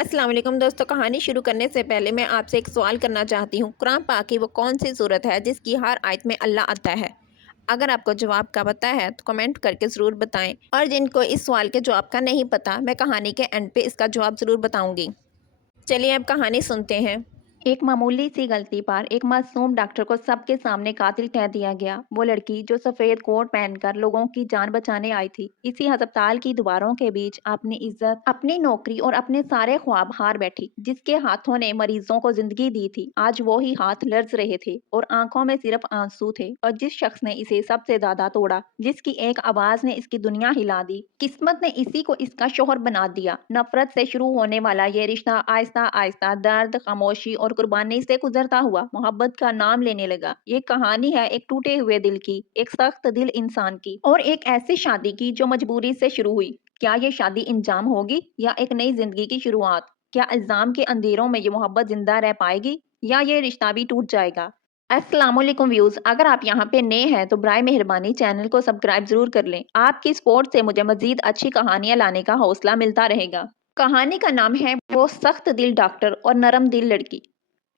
अस्सलाम वालेकुम दोस्तों। कहानी शुरू करने से पहले मैं आपसे एक सवाल करना चाहती हूँ। कुरान पाक की वो कौन सी सूरत है जिसकी हर आयत में अल्लाह आता है? अगर आपको जवाब का पता है तो कमेंट करके ज़रूर बताएं, और जिनको इस सवाल के जवाब का नहीं पता, मैं कहानी के एंड पे इसका जवाब ज़रूर बताऊंगी। चलिए अब कहानी सुनते हैं। एक मामूली सी गलती पर एक मासूम डॉक्टर को सबके सामने कातिल कह दिया गया। वो लड़की जो सफेद कोट पहनकर लोगों की जान बचाने आई थी, इसी अस्पताल की दीवारों के बीच अपनी इज्जत, अपनी नौकरी और अपने सारे ख्वाब हार बैठी। जिसके हाथों ने मरीजों को जिंदगी दी थी, आज वो ही हाथ लर्ज रहे थे और आंखों में सिर्फ आंसू थे। और जिस शख्स ने इसे सबसे ज्यादा तोड़ा, जिसकी एक आवाज ने इसकी दुनिया हिला दी, किस्मत ने इसी को इसका शोहर बना दिया। नफरत से शुरू होने वाला ये रिश्ता आहिस्ता आहिस्ता दर्द, खामोशी और कुर्बानी से गुजरता हुआ मोहब्बत का नाम लेने लगा। ये कहानी है एक टूटे हुए दिल की, एक सख्त दिल इंसान की, और एक ऐसी शादी की जो मजबूरी से शुरू हुई। क्या ये शादी इंजाम होगी या एक नई जिंदगी की शुरुआत? क्या इल्जाम के अंधेरों में ये मोहब्बत जिंदा रह पाएगी या ये रिश्ता भी टूट जाएगा? अस्सलाम वालेकुम व्यूज, अगर आप यहाँ पे नए हैं तो बराए मेहरबानी चैनल को सब्सक्राइब जरूर कर लें। आपकी सपोर्ट से मुझे मजीद अच्छी कहानियां लाने का हौसला मिलता रहेगा। कहानी का नाम है वो सख्त दिल डॉक्टर और नरम दिल लड़की।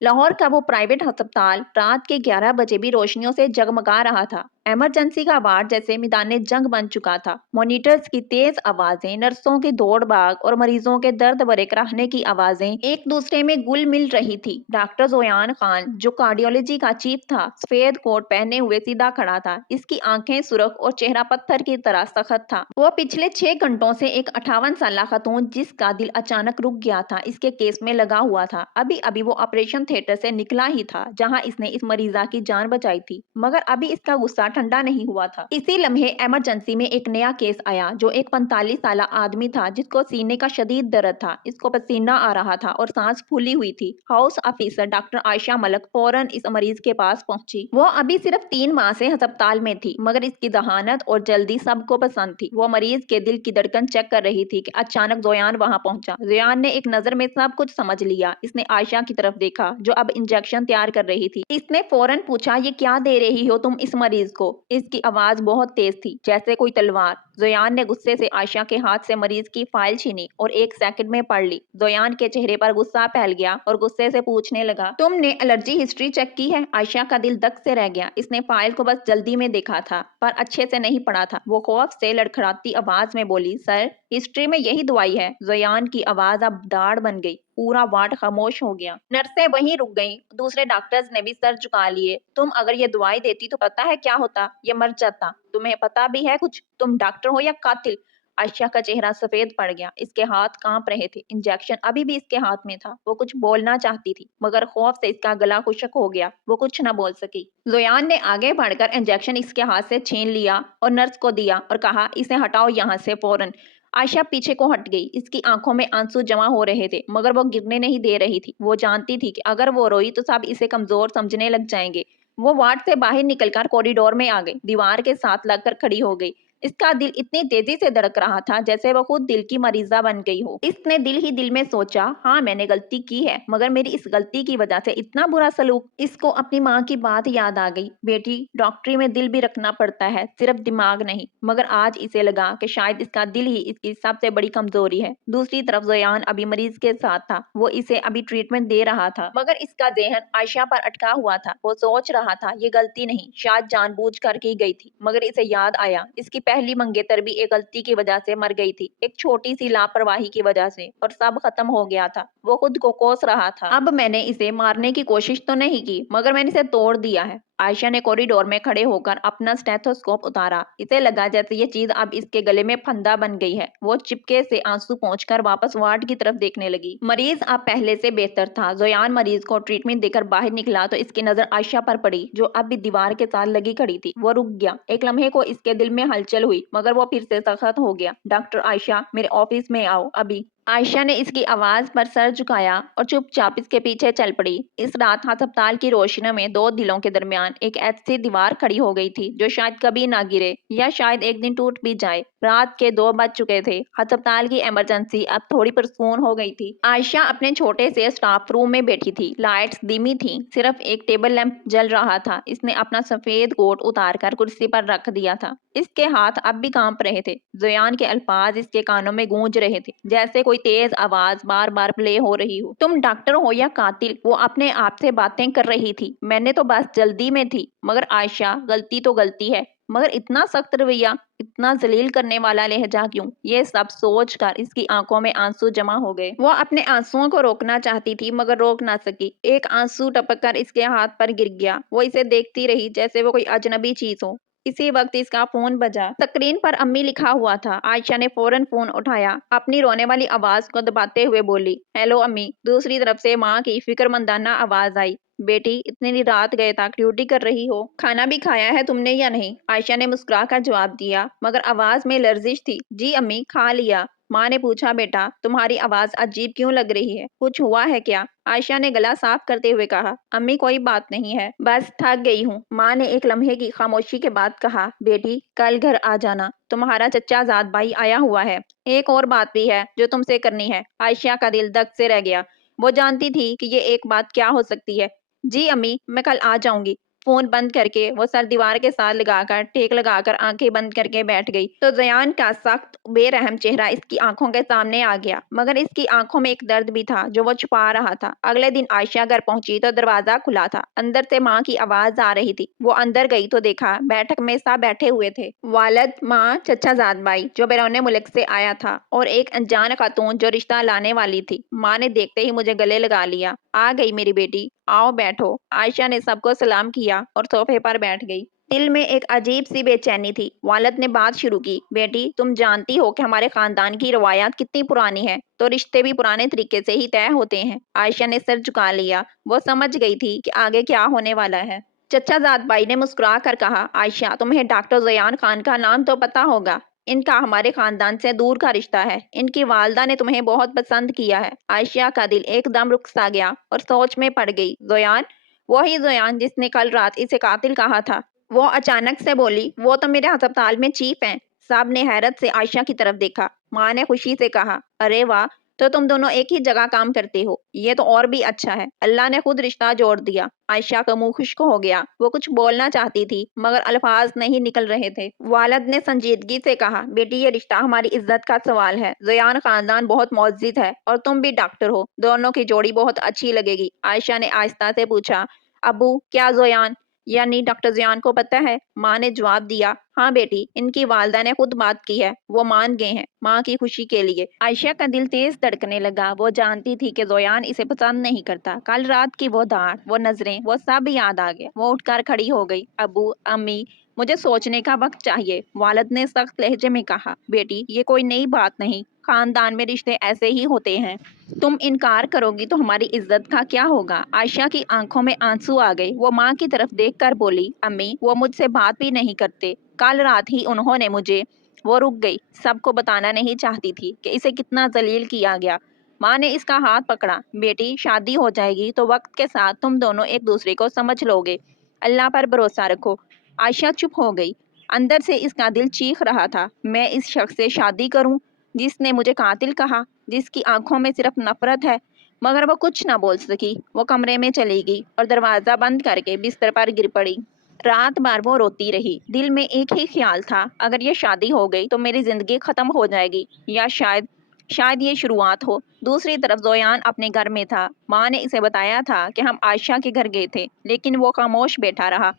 लाहौर का वो प्राइवेट अस्पताल रात के 11 बजे भी रोशनियों से जगमगा रहा था। इमरजेंसी का वार्ड जैसे मैदान जंग बन चुका था। मॉनिटर्स की तेज आवाजें, नर्सों की दौड़ भाग और मरीजों के दर्द भरे कराहने की आवाजें एक दूसरे में गुल मिल रही थी। डॉक्टर जोयान खान, जो कार्डियोलॉजी का चीफ था, सफेद कोट पहने हुए सीधा खड़ा था। इसकी आंखें सुर्ख और चेहरा पत्थर की तरह सख्त था। वो पिछले 6 घंटों से एक 58 साल खतून, जिसका दिल अचानक रुक गया था, इसके केस में लगा हुआ था। अभी अभी वो ऑपरेशन थिएटर से निकला ही था जहां इसने इस मरीजा की जान बचाई थी, मगर अभी इसका गुस्सा ठंडा नहीं हुआ था। इसी लम्हे इमरजेंसी में एक नया केस आया, जो एक 45 साल आदमी था जिसको सीने का शदीद दर्द था। इसको पसीना आ रहा था और सांस फूली हुई थी। House officer doctor Ayesha Malik फौरन इस मरीज के पास पहुंची। वो अभी सिर्फ 3 माह से अस्पताल में थी, मगर इसकी दहानत और जल्दी सबको पसंद थी। वो मरीज के दिल की धड़कन चेक कर रही थी कि अचानक जोयान वहां पहुंचा। जोयान ने एक नजर में सब कुछ समझ लिया। इसने आयशा की तरफ देखा जो अब इंजेक्शन तैयार कर रही थी। इसने फौरन पूछा, ये क्या दे रही हो तुम इस मरीज को? इसकी आवाज बहुत तेज थी, जैसे कोई तलवार। जोयान ने गुस्से से आयशा के हाथ से मरीज की फाइल छीनी और 1 सेकंड में पढ़ ली। जोयान के चेहरे पर गुस्सा फैल गया और गुस्से से पूछने लगा, तुमने एलर्जी हिस्ट्री चेक की है? आयशा का दिल धक से रह गया। इसने फाइल को बस जल्दी में देखा था, पर अच्छे से नहीं पढ़ा था। वो खौफ से लड़खड़ाती आवाज में बोली, सर, हिस्ट्री में यही दवाई है। जोयान की आवाज अब दाढ़ बन गई। पूरा वार्ड खामोश हो गया। नर्सें वहीं रुक गईं। दूसरे डॉक्टर्स ने भी सर झुका लिए। तुम अगर ये दवाई देती तो पता है क्या होता? ये मर जाता। तुम्हें पता भी है कुछ? तुम डॉक्टर हो या कातिल? आयशा का चेहरा सफेद पड़ गया। इसके हाथ कांप रहे थे। इंजेक्शन अभी भी इसके हाथ में था। वो कुछ बोलना चाहती थी, मगर खौफ से इसका गला खुश्क हो गया। वो कुछ न बोल सकी। जोयान ने आगे बढ़कर इंजेक्शन इसके हाथ से छीन लिया और नर्स को दिया और कहा, इसे हटाओ यहाँ से फौरन। आयशा पीछे को हट गई। इसकी आंखों में आंसू जमा हो रहे थे, मगर वो गिरने नहीं दे रही थी। वो जानती थी कि अगर वो रोई तो सब इसे कमजोर समझने लग जाएंगे। वो वार्ड से बाहर निकलकर कॉरिडोर में आ गई। दीवार के साथ लगकर खड़ी हो गई। इसका दिल इतनी तेजी से धड़क रहा था जैसे वो खुद दिल की मरीजा बन गई हो। इसने दिल ही दिल में सोचा, हाँ मैंने गलती की है, मगर मेरी इस गलती की वजह से इतना बुरा सलूक। इसको अपनी माँ की बात याद आ गई, बेटी, डॉक्टरी में दिल भी रखना पड़ता है, सिर्फ दिमाग नहीं। मगर आज इसे लगा कि शायद इसका दिल ही इसकी सबसे बड़ी कमजोरी है। दूसरी तरफ जोयान अभी मरीज के साथ था। वो इसे अभी ट्रीटमेंट दे रहा था, मगर इसका ज़हन आयशा पर अटका हुआ था। वो सोच रहा था, ये गलती नहीं, शायद जानबूझ कर की गई थी। मगर इसे याद आया, इसकी पहली मंगेतर भी एक गलती की वजह से मर गई थी, एक छोटी सी लापरवाही की वजह से, और सब खत्म हो गया था। वो खुद को कोस रहा था, अब मैंने इसे मारने की कोशिश तो नहीं की, मगर मैंने इसे तोड़ दिया है। आयशा ने कॉरिडोर में खड़े होकर अपना स्टेथोस्कोप उतारा। इसे लगा जैसे ये चीज अब इसके गले में फंदा बन गई है। वो चिपके से आंसू पोंछकर वापस वार्ड की तरफ देखने लगी। मरीज अब पहले से बेहतर था। जोयान मरीज को ट्रीटमेंट देकर बाहर निकला तो इसकी नजर आयशा पर पड़ी, जो अब भी दीवार के साथ लगी खड़ी थी। वो रुक गया। एक लम्हे को इसके दिल में हलचल हुई, मगर वो फिर से सख्त हो गया। डॉक्टर आयशा, मेरे ऑफिस में आओ अभी। आयशा ने इसकी आवाज पर सर झुकाया और चुपचाप इसके पीछे चल पड़ी। इस रात अस्पताल की रोशनी में दो दिलों के दरमियान एक ऐसी दीवार खड़ी हो गई थी जो शायद कभी ना गिरे, या शायद एक दिन टूट भी जाए। रात के 2 बज चुके थे। अस्पताल की इमरजेंसी अब थोड़ी पुरसकून हो गई थी। आयशा अपने छोटे से स्टाफ रूम में बैठी थी। लाइट्स धीमी थी, सिर्फ एक टेबल लैंप जल रहा था। इसने अपना सफेद कोट उतार कर कुर्सी पर रख दिया था। इसके हाथ अब भी कांप रहे थे। जोयान के अल्फाज इसके कानों में गूंज रहे थे, जैसे कोई कोई तेज आवाज बार बार प्ले हो रही हो। तुम डॉक्टर हो या कातिल? वो अपने आप से बातें कर रही थी। मैंने तो बस जल्दी में थी। मगर आयशा, गलती तो गलती है, मगर इतना सख्त रवैया, इतना जलील करने वाला लहजा क्यों? ये सब सोच कर इसकी आंखों में आंसू जमा हो गए। वो अपने आंसुओं को रोकना चाहती थी मगर रोक ना सकी। एक आंसू टपक कर इसके हाथ पर गिर गया। वो इसे देखती रही जैसे वो कोई अजनबी चीज हो। इसी वक्त इसका फोन बजा। स्क्रीन पर अम्मी लिखा हुआ था। आयशा ने फौरन फोन उठाया, अपनी रोने वाली आवाज को दबाते हुए बोली, हेलो अम्मी। दूसरी तरफ से माँ की फिक्रमंदाना आवाज आई, बेटी इतनी रात गए तक ड्यूटी कर रही हो, खाना भी खाया है तुमने या नहीं? आयशा ने मुस्कुरा कर जवाब दिया, मगर आवाज में लर्जिश थी। जी अम्मी, खा लिया। माँ ने पूछा, बेटा तुम्हारी आवाज अजीब क्यों लग रही है, कुछ हुआ है क्या? आयशा ने गला साफ करते हुए कहा, अम्मी कोई बात नहीं है, बस थक गई हूँ। माँ ने एक लम्हे की खामोशी के बाद कहा, बेटी कल घर आ जाना, तुम्हारा चचा जाद भाई आया हुआ है। एक और बात भी है जो तुमसे करनी है। आयशा का दिल धक से रह गया। वो जानती थी कि ये एक बात क्या हो सकती है। जी अम्मी, मैं कल आ जाऊंगी। फोन बंद करके वो सर दीवार के साथ लगाकर टेक लगाकर आंखें बंद करके बैठ गई तो जयान का सख्त बेरहम चेहरा इसकी आंखों के सामने आ गया, मगर इसकी आंखों में एक दर्द भी था जो वो छुपा रहा था। अगले दिन आयशा घर पहुंची तो दरवाजा खुला था। अंदर से माँ की आवाज आ रही थी। वो अंदर गई तो देखा बैठक में सब बैठे हुए थे। वालिद, माँ, चचा जाद भाई जो बैरून मुल्क से आया था और एक अनजान खातून जो रिश्ता लाने वाली थी। माँ ने देखते ही मुझे गले लगा लिया। आ गई मेरी बेटी, आओ बैठो। आयशा ने सबको सलाम किया और सोफे पर बैठ गई। दिल में एक अजीब सी बेचैनी थी। वालिद ने बात शुरू की, बेटी तुम जानती हो कि हमारे खानदान की रवायत कितनी पुरानी है, तो रिश्ते भी पुराने तरीके से ही तय होते हैं। आयशा ने सर झुका लिया। वो समझ गई थी कि आगे क्या होने वाला है। चचा जाद भाई ने मुस्कुरा कर कहा, आयशा तुम्हें डॉक्टर ज़यान खान का नाम तो पता होगा। इनका हमारे खानदान से दूर का रिश्ता है। इनकी वालदा ने तुम्हें बहुत पसंद किया है। आयशा का दिल एकदम रुक सा गया और सोच में पड़ गई। ज़यान, वही ज़यान जिसने कल रात इसे कातिल कहा था। वो अचानक से बोली, वो तो मेरे अस्पताल में चीफ हैं। साहब ने हैरत से आयशा की तरफ देखा। माँ ने खुशी से कहा, अरे वाह, तो तुम दोनों एक ही जगह काम करते हो, ये तो और भी अच्छा है। अल्लाह ने खुद रिश्ता जोड़ दिया। आयशा का मुंह खुश्क हो गया। वो कुछ बोलना चाहती थी मगर अल्फाज नहीं निकल रहे थे। वालिद ने संजीदगी से कहा, बेटी ये रिश्ता हमारी इज्जत का सवाल है। ज़यान खानदान बहुत मोअज़्ज़िज़ है और तुम भी डॉक्टर हो, दोनों की जोड़ी बहुत अच्छी लगेगी। आयशा ने आहिस्ता से पूछा, अबू क्या ज़यान यानी डॉक्टर ज़यान को पता है? माँ ने जवाब दिया, हाँ बेटी, इनकी वालदा ने खुद बात की है, वो मान गए हैं माँ की खुशी के लिए। आयशा का दिल तेज धड़कने लगा। वो जानती थी कि ज़ोयान इसे पसंद नहीं करता। कल रात की वो डांट, वो नजरें, वो सब याद आ गया। वो उठकर खड़ी हो गई। अबू, अम्मी, मुझे सोचने का वक्त चाहिए। वालिद ने सख्त लहजे में कहा, बेटी ये कोई नई बात नहीं, खानदान में रिश्ते ऐसे ही होते हैं। तुम इनकार करोगी तो हमारी इज्जत का क्या होगा? आयशा की आंखों में आंसू आ गए। वो माँ की तरफ देखकर बोली, अम्मी वो मुझसे बात भी नहीं करते। कल रात ही उन्होंने मुझे। वो रुक गई। सबको बताना नहीं चाहती थी कि इसे कितना जलील किया गया। माँ ने इसका हाथ पकड़ा, बेटी शादी हो जाएगी तो वक्त के साथ तुम दोनों एक दूसरे को समझ लोगे। अल्लाह पर भरोसा रखो। आयशा चुप हो गई। अंदर से इसका दिल चीख रहा था, मैं इस शख्स से शादी करूं जिसने मुझे कातिल कहा, जिसकी आंखों में सिर्फ नफरत है। मगर वो कुछ ना बोल सकी। वो कमरे में चली गई और दरवाजा बंद करके बिस्तर पर गिर पड़ी। रात भर वो रोती रही। दिल में एक ही ख्याल था, अगर ये शादी हो गई तो मेरी जिंदगी खत्म हो जाएगी, या शायद शायद ये शुरुआत हो। दूसरी तरफ ज़ोयान अपने घर में था। माँ ने इसे बताया था कि हम आयशा के घर गए थे, लेकिन वो खामोश बैठा रहा।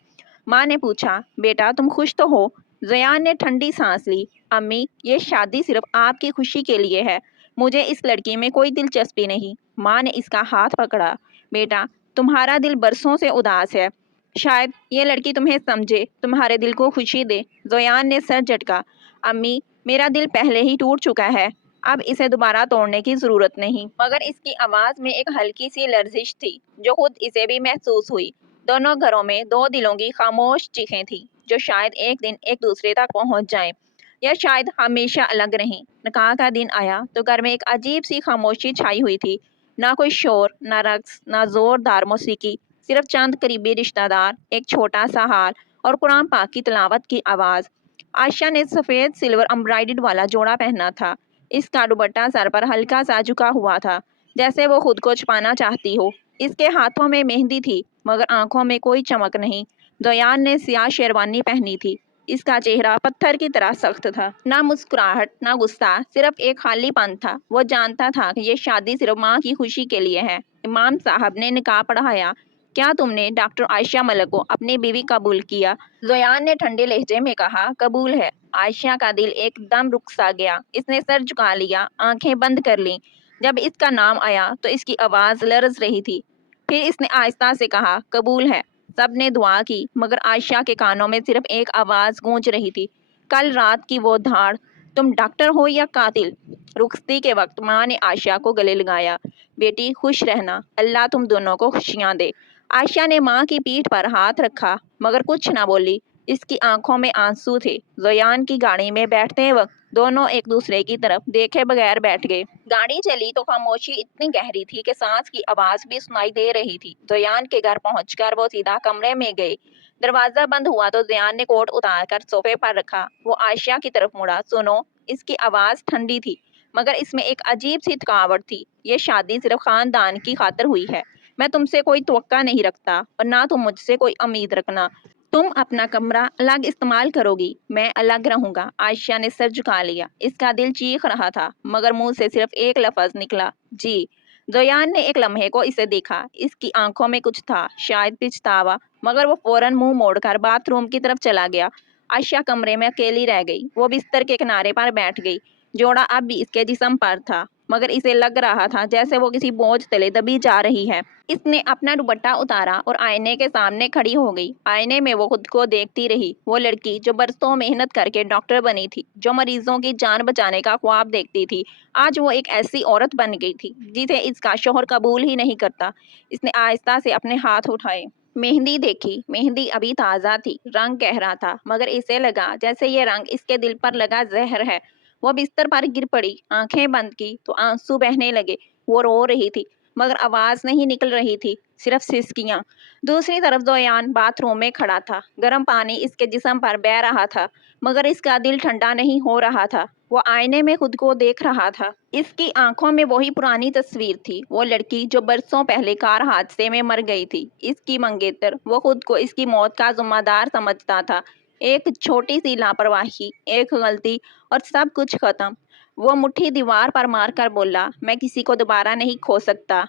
माँ ने पूछा, बेटा तुम खुश तो हो? ज़यान ने ठंडी सांस ली। अम्मी ये शादी सिर्फ आपकी खुशी के लिए है, मुझे इस लड़की में कोई दिलचस्पी नहीं। माँ ने इसका हाथ पकड़ा, बेटा तुम्हारा दिल बरसों से उदास है, शायद ये लड़की तुम्हें समझे, तुम्हारे दिल को खुशी दे। ज़ोयान ने सर झटका, अम्मी मेरा दिल पहले ही टूट चुका है, अब इसे दोबारा तोड़ने की जरूरत नहीं। मगर इसकी आवाज़ में एक हल्की सी लर्जिश थी जो खुद इसे भी महसूस हुई। दोनों घरों में दो दिलों की खामोश चीखें थी जो शायद एक दिन एक दूसरे तक पहुंच जाएं, या शायद हमेशा अलग रहें। निकाह का दिन आया तो घर में एक अजीब सी खामोशी छाई हुई थी। ना कोई शोर, ना रक्स, ना जोरदार मौसीकी, सिर्फ चंद करीबी रिश्तेदार, एक छोटा सा हाल और कुरान पाक की तिलावत की आवाज़। आयशा ने सफ़ेद सिल्वर एम्ब्रॉयडर्ड वाला जोड़ा पहना था। इसका दुपट्टा सर पर हल्का सा झुका हुआ था, जैसे वो खुद को छुपाना चाहती हो। इसके हाथों में मेहंदी थी मगर आंखों में कोई चमक नहीं। ज़ोयान ने सियाह शेरवानी पहनी थी, اس کا چہرہ پتھر کی طرح سخت تھا، نہ مسکراہٹ نہ غصہ، صرف ایک خالی پن تھا۔ وہ جانتا تھا کہ یہ شادی صرف ماں کی خوشی کے لیے ہے۔ امام صاحب نے نکاح پڑھایا۔ کیا تم نے ڈاکٹر عائشہ ملک کو اپنی بیوی قبول کیا؟ زویان نے ٹھنڈے لہجے میں کہا، قبول ہے۔ عائشہ کا دل ایک دم رک سا گیا۔ اس نے سر جھکا لیا، آنکھیں بند کر لیں۔ جب اس کا نام آیا تو اس کی آواز لرز رہی تھی۔ پھر اس نے آہستہ سے کہا، قبول ہے۔ سب نے دعا کی، مگر عائشہ کے کانوں میں صرف ایک آواز گونج رہی تھی، کل رات کی وہ دھاڑ، تم ڈاکٹر ہو یا قاتل؟ رخصتی کے وقت ماں نے عائشہ کو گلے لگایا، بیٹی خوش رہنا، اللہ تم دونوں کو خوشیاں دے۔ عائشہ نے ماں کی پیٹھ پر ہاتھ رکھا، مگر کچھ نہ بولی۔ اس کی آنکھوں میں آنسو تھے۔ زویان کی گاڑی میں بیٹھتے وقت دونوں ایک دوسرے کی طرف دیکھے بغیر بیٹھ گئے۔ گاڑی چلی تو خاموشی اتنی گہری تھی کہ سانس کی آواز بھی سنائی دے رہی تھی۔ زویان کے گھر پہنچ کر وہ سیدھا کمرے میں گئے۔ دروازہ بند ہوا تو زویان نے کوٹ اتار کر صوفے پر رکھا۔ وہ عائشہ کی طرف مڑا، سنو۔ اس کی آواز ٹھنڈی تھی، مگر اس میں ایک عجیب سی تھکاوٹ تھی۔ یہ شادی صرف خاندان کی خاطر ہوئی ہے۔ میں تم سے کوئی توقع نہیں رکھتا اور نہ تم مجھ سے کوئی امید رکھنا۔ تم اپنا کمرہ الگ استعمال کرو گی، میں الگ رہوں گا۔ عائشہ نے سر جھکا لیا۔ اس کا دل چیخ رہا تھا، مگر منہ سے صرف ایک لفظ نکلا، جی۔ زویان نے ایک لمحے کو اسے دیکھا۔ اس کی آنکھوں میں کچھ تھا، شاید پچھتاوا، مگر وہ فوراً منہ موڑ کر باتھ روم کی طرف چلا گیا۔ عائشہ کمرے میں اکیلی رہ گئی۔ وہ بستر کے کنارے پر بیٹھ گئی۔ جوڑا اب بھی اس کے جسم پر تھا، مگر اسے لگ رہا تھا جیسے وہ کسی بوجھ تلے دبی جا رہی ہے۔ اس نے اپنا دوپٹہ اتارا اور آئینے کے سامنے کھڑی ہو گئی۔ آئینے میں وہ خود کو دیکھتی رہی، وہ لڑکی جو برسوں محنت کر کے ڈاکٹر بنی تھی، جو مریضوں کی جان بچانے کا خواب دیکھتی تھی، آج وہ ایک ایسی عورت بن گئی تھی جسے اس کا شوہر قبول ہی نہیں کرتا۔ اس نے آہستہ سے اپنے ہاتھ اٹھائے، مہندی دیکھی۔ مہندی ابھی تازہ تھی، رنگ گہرا تھا، مگر اسے لگا جیسے یہ رنگ اس کے دل پر لگا زہر ہے۔ وہ بستر پر گر پڑی، آنکھیں بند کی تو آنسو بہنے لگے۔ وہ رو رہی تھی، مگر آواز نہیں نکل رہی تھی، صرف سسکیاں۔ دوسری طرف زویان باتھ روم میں کھڑا تھا۔ گرم پانی اس کے جسم پر بہہ رہا تھا، مگر اس کا دل ٹھنڈا نہیں ہو رہا تھا۔ وہ آئینے میں خود کو دیکھ رہا تھا۔ اس کی آنکھوں میں وہی پرانی تصویر تھی، وہ لڑکی جو برسوں پہلے کار حادثے میں مر گئی تھی، اس کی منگیتر۔ وہ خود کو اس کی موت کا ذمہ دار سمجھتا تھا۔ ایک چھوٹی سی لاپرواہی، ایک غلطی اور سب کچھ ختم۔ وہ مٹھی دیوار پر مار کر بولا، میں کسی کو دوبارہ نہیں کھو سکتا،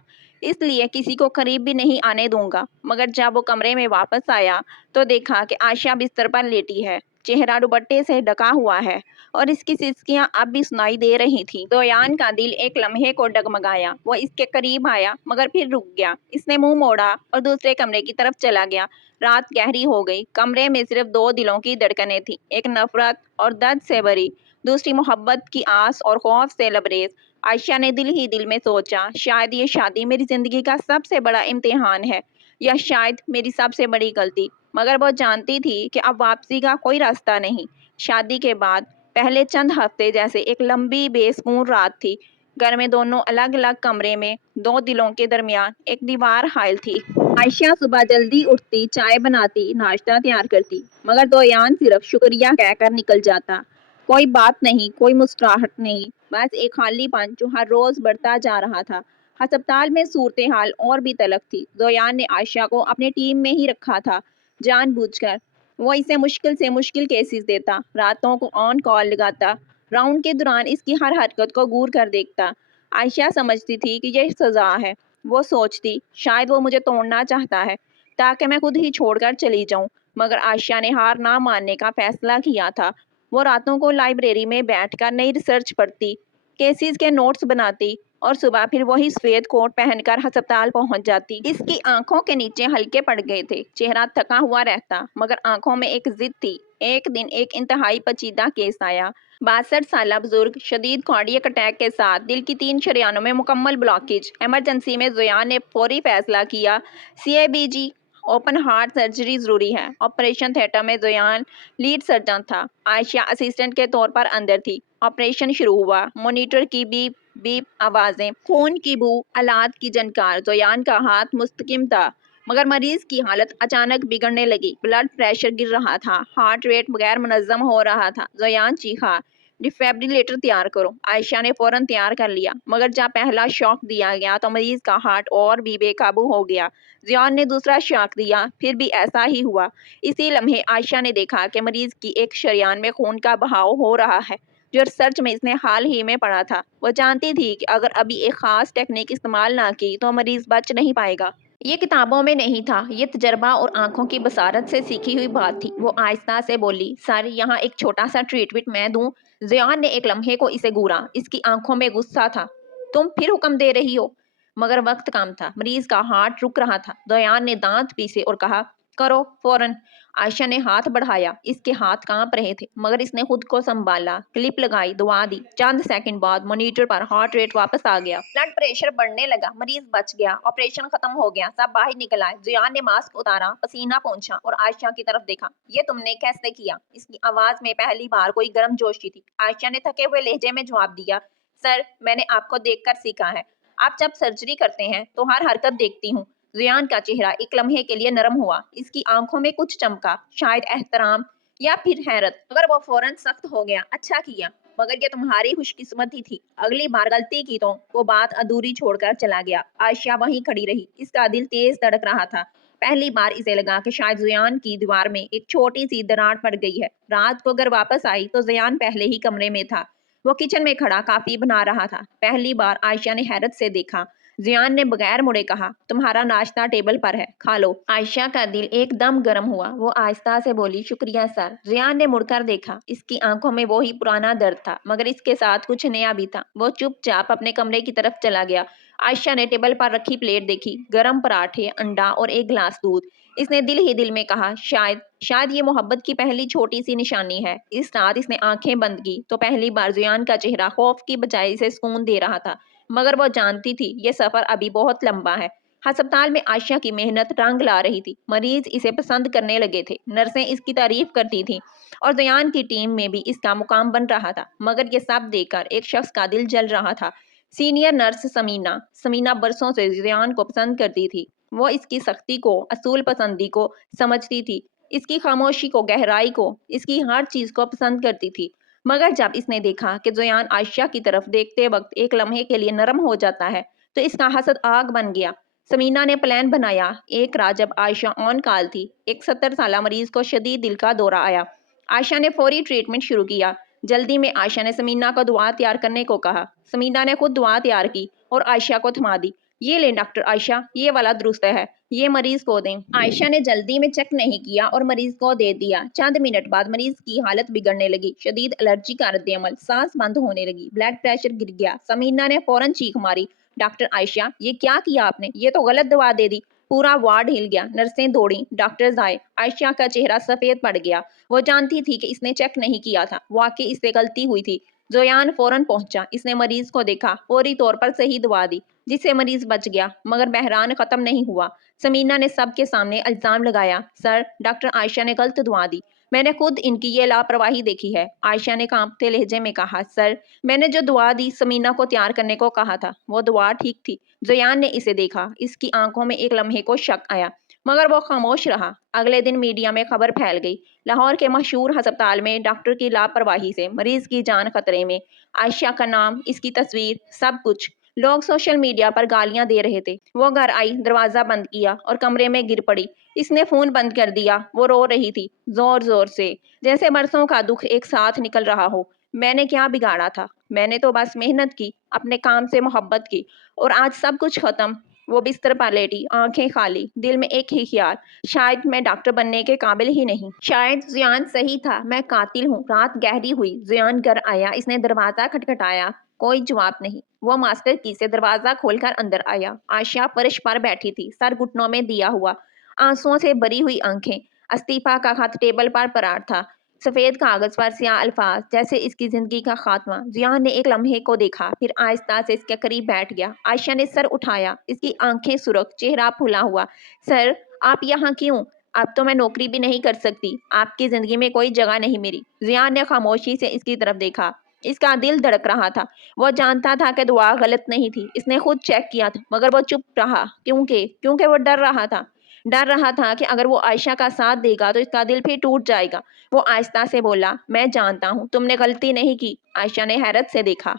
اس لیے کسی کو قریب بھی نہیں آنے دوں گا۔ مگر جب وہ کمرے میں واپس آیا تو دیکھا کہ عائشہ بستر پر لیٹی ہے، چہرہ دوپٹے سے ڈھکا ہوا ہے اور اس کی سسکیاں اب بھی سنائی دے رہی تھیں۔ زویان کا دل ایک لمحے کو ڈگمگایا۔ وہ اس کے قریب آیا، مگر پھر رک گیا۔ اس نے منہ موڑا اور دوسرے کمرے کی طرف چلا گیا۔ رات گہری ہو گئی۔ کمرے میں صرف دو دلوں کی دھڑکنیں تھیں، ایک نفرت اور درد سے بھری، دوسری محبت کی آس اور خوف سے لبریز۔ عائشہ نے دل ہی دل میں سوچا، شاید یہ شادی میری زندگی کا سب سے بڑا امتحان ہے، یا شاید میری سب سے بڑی غلطی۔ مگر وہ جانتی تھی کہ اب واپسی کا کوئی راستہ نہیں۔ شادی کے بعد پہلے چند ہفتے جیسے ایک لمبی بے سکون رات تھی۔ گھر میں دونوں الگ الگ کمرے میں، دو دلوں کے درمیان ایک دیوار حائل تھی۔ عائشہ صبح جلدی اٹھتی، چائے بناتی، ناشتہ تیار کرتی، مگر زویان صرف شکریہ کہہ کر نکل جاتا۔ کوئی بات نہیں، کوئی مسکراہٹ نہیں، بس ایک خالی پن جو ہر روز بڑھتا جا رہا تھا۔ ہسپتال میں صورتحال اور بھی تلخ تھی۔ زویان نے عائشہ کو اپنی ٹیم میں ہی رکھا تھا، جان بوجھ کر۔ وہ اسے مشکل سے مشکل کیسز دیتا، راتوں کو آن کال لگاتا، راؤنڈ کے دوران اس کی ہر حرکت کو گور کر دیکھتا۔ عائشہ سمجھتی تھی کہ یہ سزا ہے۔ وہ سوچتی، شاید وہ مجھے توڑنا چاہتا ہے تاکہ میں خود ہی چھوڑ کر چلی جاؤں، مگر عائشہ نے ہار نہ ماننے کا فیصلہ کیا تھا۔ وہ راتوں کو لائبریری میں بیٹھ کر نئی ریسرچ پڑھتی، کیسز کے نوٹس بناتی اور صبح پھر وہی سفید کوٹ پہن کر ہسپتال پہنچ جاتی۔ اس کی آنکھوں کے نیچے ہلکے پڑ گئے تھے، چہرہ تھکا ہوا رہتا، مگر آنکھوں میں ایک ضد تھی۔ ایک دن ایک انتہائی پیچیدہ کیس آیا۔ 62 سالہ بزرگ، شدید کارڈیک اٹیک کے ساتھ، دل کی 3 شریانوں میں مکمل بلاکیج۔ ایمرجنسی میں زویان نے فوری فیصلہ کیا، CABG اوپن ہارٹ سرجری ضروری ہے۔ آپریشن تھیٹر میں زویان لیڈ سرجن تھا، عائشہ اسسٹنٹ کے طور پر اندر تھی۔ آپریشن شروع ہوا، مانیٹر کی بیپ بیپ آوازیں، خون کی بو، آلات کی جھنکار۔ زویان کا ہاتھ مستحکم تھا، مگر مریض کی حالت اچانک بگڑنے لگی۔ بلڈ پریشر گر رہا تھا، ہارٹ ریٹ غیر منظم ہو رہا تھا۔ زویان چیخا، डिफिब्रिलेटर तैयार करो। आयशा ने फौरन तैयार कर लिया, मगर जब पहला शॉक दिया गया तो मरीज का हार्ट और भी बेकाबू हो गया। जियान ने दूसरा शॉक दिया, फिर भी ऐसा ही हुआ। इसी लम्हे आयशा ने देखा कि मरीज की एक शरियान में खून का बहाव हो रहा है, जो रिसर्च में इसने हाल ही में पढ़ा था। वो जानती थी कि अगर अभी एक खास टेक्निक इस्तेमाल ना की तो मरीज बच नहीं पाएगा। ये किताबों में नहीं था, ये तजर्बा और आंखों की बसारत से सीखी हुई बात थी। वो आहिस्ता से बोली, सर यहाँ एक छोटा सा ट्रीटमेंट मैं दूं? जियान ने एक लम्हे को इसे घूरा, इसकी आंखों में गुस्सा था। तुम फिर हुक्म दे रही हो? मगर वक्त कम था, मरीज का हार्ट रुक रहा था। जियान ने दांत पीसे और कहा, करो फौरन। आयशा ने हाथ बढ़ाया, इसके हाथ कांप रहे थे, मगर इसने खुद को संभाला, क्लिप लगाई, दुआ दी। चंद सेकंड बाद मॉनिटर पर हार्ट रेट वापस आ गया, ब्लड प्रेशर बढ़ने लगा, मरीज बच गया, ऑपरेशन खत्म हो गया, सब बाहर निकल आए। जियान ने मास्क उतारा, पसीना पोंछा और आयशा की तरफ देखा। ये तुमने कैसे किया? इसकी आवाज में पहली बार कोई गर्मजोशी थी। आयशा ने थके हुए लहजे में जवाब दिया, सर मैंने आपको देखकर सीखा है। आप जब सर्जरी करते हैं तो हर हरकत देखती हूँ। जियान का चेहरा एक लम्हे के लिए नरम हुआ, इसकी आंखों में कुछ चमका, शायद एहतराम या फिर हैरत, मगर वो फौरन सख्त हो गया। अच्छा किया, मगर ये तुम्हारी खुशकिस्मती थी, अगली बार गलती की तो। वो बात अधूरी छोड़कर चला गया। आयशा वहीं खड़ी रही, इसका दिल तेज धड़क रहा था। पहली बार इसे लगा कि शायद जियान की दीवार में एक छोटी सी दरार पड़ गई है। रात को घर वापस आई तो जियान पहले ही कमरे में था। वो किचन में खड़ा काफी बना रहा था। पहली बार आयशा ने हैरत से देखा। जियान ने बगैर मुड़े कहा, तुम्हारा नाश्ता टेबल पर है, खा लो। आयशा का दिल एकदम गर्म हुआ। वो आहिस्ता से बोली, शुक्रिया सर। जियान ने मुड़कर देखा, इसकी आंखों में वो ही पुराना दर्द था, मगर इसके साथ कुछ नया भी था। वो चुपचाप अपने कमरे की तरफ चला गया। आयशा ने टेबल पर रखी प्लेट देखी, गरम पराठे, अंडा और एक गिलास दूध। इसने दिल ही दिल में कहा, शायद शायद ये मोहब्बत की पहली छोटी सी निशानी है। इस रात इसने आंखें बंद की तो पहली बार जियान का चेहरा खौफ की बजाय इसे सुकून दे रहा था, मगर वो जानती थी ये सफर अभी बहुत लंबा है। अस्पताल में आयशा की मेहनत रंग ला रही थी, मरीज इसे पसंद करने लगे थे, नर्सें इसकी तारीफ करती थीं और जियान की टीम में भी इसका मुकाम बन रहा था। मगर ये सब देखकर एक शख्स का दिल जल रहा था। Senior nurse Samina. समीना बरसों से जियान को पसंद करती थी। वो इसकी सख्ती को, असूल पसंदी को समझती थी, इसकी खामोशी को, गहराई को, इसकी हर चीज को पसंद करती थी। मगर जब इसने देखा कि जियान आयशा की तरफ देखते वक्त एक लम्हे के लिए नरम हो जाता है तो इसका हसद आग बन गया। समीना ने प्लान बनाया। एक रात जब आयशा ऑन कॉल थी, एक 70 साल मरीज को शदीद दिल का दौरा आया। आयशा ने फौरी ट्रीटमेंट शुरू किया। जल्दी में आयशा ने समीना को दुआ तैयार करने को कहा। समीना ने खुद दुआ तैयार की और आयशा को थमा दी। ये ले डॉक्टर आयशा, ये वाला दुरुस्त है, ये मरीज को दें। आयशा ने जल्दी में चेक नहीं किया और मरीज को दे दिया। चंद मिनट बाद मरीज की हालत बिगड़ने लगी, शदीद एलर्जी का रद्द-ए-अमल, सांस बंद होने लगी, ब्लड प्रेशर गिर गया। समीना ने फौरन चीख मारी, डॉक्टर आयशा ये क्या किया आपने? ये तो गलत दवा दे दी। पूरा वार्ड हिल गया, नर्सें दौड़ी, डॉक्टर्स आए। आयशा का चेहरा सफेद पड़ गया। वो जानती थी कि इसने चेक नहीं किया था, वाकई इससे गलती हुई थी। जोयान फौरन पहुंचा, इसने मरीज को देखा, फौरी तौर पर सही दवा दी, जिससे मरीज बच गया। मगर बहरान खत्म नहीं हुआ। समीना ने सबके सामने इल्जाम लगाया, सर डॉक्टर आयशा ने गलत दुआ दी, मैंने खुद इनकी ये लापरवाही देखी है। आयशा ने कांपते लहजे में कहा, सर मैंने जो दुआ दी समीना को तैयार करने को कहा था, वो दुआ ठीक थी। जयान ने इसे देखा, इसकी आंखों में एक लम्हे को शक आया, मगर वो खामोश रहा। अगले दिन मीडिया में खबर फैल गई, लाहौर के मशहूर अस्पताल में डॉक्टर की लापरवाही से मरीज की जान खतरे में। आयशा का नाम, इसकी तस्वीर, सब कुछ। लोग सोशल मीडिया पर गालियां दे रहे थे। वो घर आई, दरवाजा बंद किया और कमरे में गिर पड़ी। इसने फोन बंद कर दिया। वो रो रही थी, जोर जोर से, जैसे बरसों का दुख एक साथ निकल रहा हो। मैंने क्या बिगाड़ा था? मैंने तो बस मेहनत की, अपने काम से मोहब्बत की, और आज सब कुछ खत्म। वो बिस्तर पर लेटी, आंखें खाली, दिल में एक ही ख्याल, शायद मैं डॉक्टर बनने के काबिल ही नहीं। शायद जियान सही था, मैं कातिल हूँ। रात गहरी हुई, जियान घर आया। इसने दरवाजा खटखटाया, कोई जवाब नहीं। वो मास्टर की से दरवाजा खोलकर अंदर आया। आयशा फर्श पर बैठी थी, सर घुटनों में दिया हुआ, आंसुओं से भरी हुई आंखें। इस्तीफा का खत टेबल पर पड़ा था, सफेद कागज पर स्याह अल्फाज, जैसे इसकी जिंदगी का खात्मा। जियान ने एक लम्हे को देखा, फिर आहिस्ता से इसके करीब बैठ गया। आयशा ने सर उठाया, इसकी आंखें सुर्ख, चेहरा फूला हुआ। सर आप यहाँ क्यों? अब तो मैं नौकरी भी नहीं कर सकती, आपकी जिंदगी में कोई जगह नहीं मेरी। जियान ने खामोशी से इसकी तरफ देखा, इसका दिल धड़क रहा था। वो जानता था कि दुआ गलत नहीं थी, इसने खुद चेक किया था, मगर वो चुप रहा। क्योंकि क्योंकि वो डर रहा था। डर रहा था कि अगर वो आयशा का साथ देगा तो इसका दिल फिर टूट जाएगा। वो आहिस्ता से बोला, मैं जानता हूँ तुमने गलती नहीं की। आयशा ने हैरत से देखा।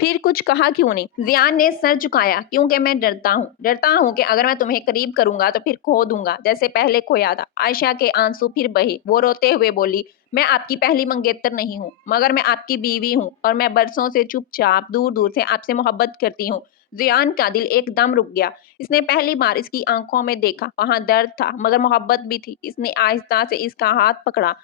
फिर कुछ कहा क्यों नहीं? जियान ने सर झुकाया। क्योंकि मैं डरता हूँ कि अगर मैं तुम्हें करीब करूंगा तो फिर खो दूंगा, जैसे पहले खोया था। आयशा के आंसू फिर बहे। वो रोते हुए बोली, मैं आपकी पहली मंगेतर नहीं हूँ, मगर मैं आपकी बीवी हूँ और मैं बरसों से चुपचाप दूर दूर से आपसे मोहब्बत करती हूँ। जियान का दिल एकदम रुक गया। इसने पहली बार इसकी आंखों में देखा। वहां दर्द था मगर मोहब्बत भी थी। इसने आहिस्ता से इसका हाथ पकड़ा।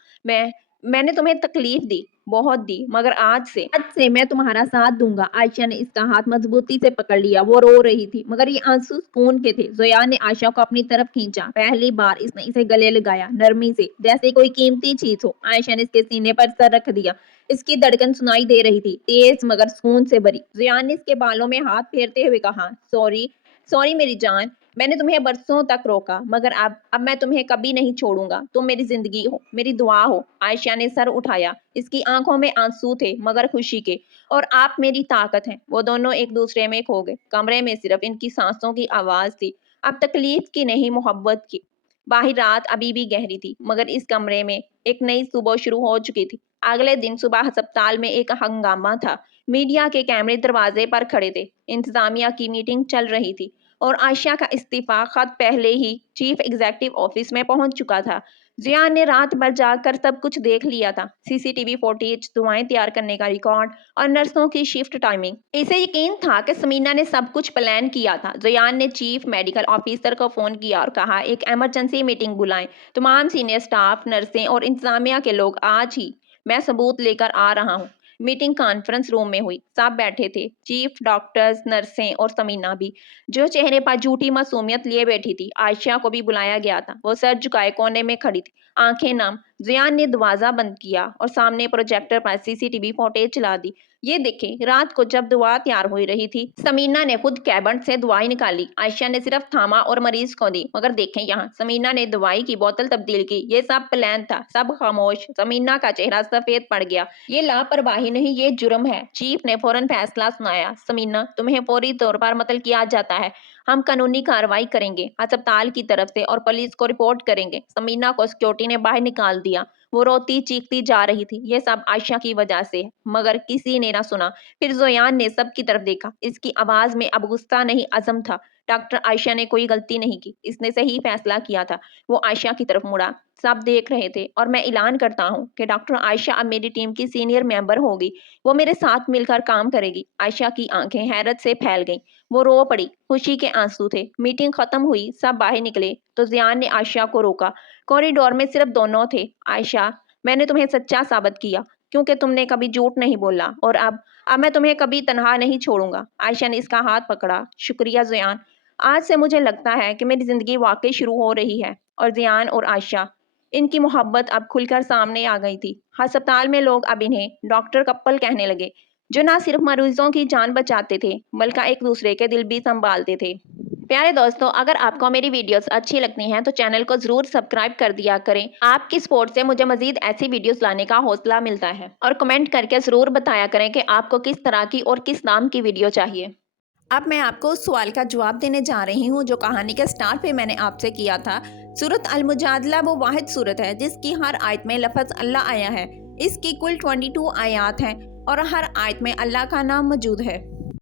मैंने तुम्हें तकलीफ दी, बहुत दी, मगर आज से मैं तुम्हारा साथ दूंगा। आयशा ने इसका हाथ मजबूती से पकड़ लिया। वो रो रही थी मगर ये आंसू सुकून के थे। जोया ने आयशा को अपनी तरफ खींचा। पहली बार इसने इसे गले लगाया, नरमी से, जैसे कोई कीमती चीज हो। आयशा ने इसके सीने पर सर रख दिया। इसकी धड़कन सुनाई दे रही थी, तेज मगर सुकून से भरी। जोया ने इसके बालों में हाथ फेरते हुए कहा, सॉरी सॉरी मेरी जान, मैंने तुम्हें बरसों तक रोका, मगर अब मैं तुम्हें कभी नहीं छोड़ूंगा। तुम मेरी जिंदगी हो, मेरी दुआ हो। आयशा ने सर उठाया। इसकी आंखों में आंसू थे मगर खुशी के। और आप मेरी ताकत हैं। वो दोनों एक दूसरे में खो गए। कमरे में सिर्फ इनकी सांसों की आवाज थी, अब तकलीफ की नहीं, मोहब्बत की। बाहर रात अभी भी गहरी थी मगर इस कमरे में एक नई सुबह शुरू हो चुकी थी। अगले दिन सुबह अस्पताल में एक हंगामा था। मीडिया के कैमरे दरवाजे पर खड़े थे। इंतजामिया की मीटिंग चल रही थी और आयशा का इस्तीफा खत पहले ही चीफ एग्जीक्यूटिव ऑफिस में पहुंच चुका था। जियान ने रात भर जाकर सब कुछ देख लिया था। सीसीटीवी फुटेज, दवाएं तैयार करने का रिकॉर्ड और नर्सों की शिफ्ट टाइमिंग। इसे यकीन था कि समीना ने सब कुछ प्लान किया था। जियान ने चीफ मेडिकल ऑफिसर को फोन किया और कहा, एक इमरजेंसी मीटिंग बुलाएं। तमाम सीनियर स्टाफ, नर्सें और इंतजामिया के लोग आज ही। मैं सबूत लेकर आ रहा हूँ। मीटिंग कॉन्फ्रेंस रूम में हुई। सब बैठे थे, चीफ, डॉक्टर्स, नर्सें और समीना भी, जो चेहरे पर झूठी मासूमियत लिए बैठी थी। आयशा को भी बुलाया गया था। वो सर झुकाए कोने में खड़ी थी, आंखें नम। जियान ने दरवाजा बंद किया और सामने प्रोजेक्टर पर सीसीटीवी फुटेज चला दी। ये देखें, रात को जब दवा तैयार हो रही थी, समीना ने खुद कैबिनेट से दवाई निकाली। आयशा ने सिर्फ थामा और मरीज को दी। मगर देखें यहाँ, समीना ने दवाई की बोतल तब्दील की। ये सब प्लान था, सब खामोश। समीना का चेहरा सफेद पड़ गया। ये लापरवाही नहीं, ये जुर्म है। चीफ ने फौरन फैसला सुनाया, समीना, तुम्हें फौरी तौर पर मुअत्तल किया जाता है। हम कानूनी कार्रवाई करेंगे अस्पताल की तरफ से और पुलिस को रिपोर्ट करेंगे। समीना को सिक्योरिटी ने बाहर निकाल दिया। वो रोती चीखती जा रही थी। ये सब आयशा की वजह से है, मगर किसी ने ना सुना। फिर जोयान ने सबकी तरफ देखा। इसकी आवाज में अब गुस्सा नहीं, अज़म था। डॉक्टर आयशा ने कोई गलती नहीं की, इसने सही फैसला किया था। वो आयशा की तरफ मुड़ा। सब देख रहे थे और मैं ऐलान करता हूँ कि डॉक्टर आयशा अब मेरी टीम की सीनियर मेंबर होगी। वो मेरे साथ मिलकर काम करेगी। आयशा की आंखें हैरत से फैल गईं। वो रो पड़ी, खुशी के आंसू थे। मीटिंग खत्म हुई, सब बाहर निकले तो जियान ने आयशा को रोका। कॉरिडोर में सिर्फ दोनों थे। आयशा, मैंने तुम्हें सच्चा साबित किया, क्योंकि तुमने कभी झूठ नहीं बोला और अब मैं तुम्हें कभी तन्हा नहीं छोड़ूंगा। आयशा ने इसका हाथ पकड़ा। शुक्रिया जियान, आज से मुझे लगता है कि मेरी जिंदगी वाकई शुरू हो रही है। और जियान और आयशा, इनकी मोहब्बत अब खुलकर सामने आ गई थी। अस्पताल में लोग अब इन्हें डॉक्टर कपल कहने लगे, जो ना सिर्फ मरीजों की जान बचाते थे बल्कि एक दूसरे के दिल भी संभालते थे। प्यारे दोस्तों, अगर आपको मेरी वीडियोस अच्छी लगती हैं तो चैनल को जरूर सब्सक्राइब कर दिया करें। आपकी सपोर्ट से मुझे मजीद ऐसी वीडियोस लाने का हौसला मिलता है। और कमेंट करके जरूर बताया करें कि आपको किस तरह की और किस नाम की वीडियो चाहिए। अब मैं आपको उस सवाल का जवाब देने जा रही हूँ जो कहानी के स्टार्ट पे मैंने आपसे किया था। सूरत अल मुजादला वो वाहिद सूरत है जिसकी हर आयत में लफ्ज़ अल्लाह आया है। इसकी कुल 22 आयात हैं और हर आयत में अल्लाह का नाम मौजूद है।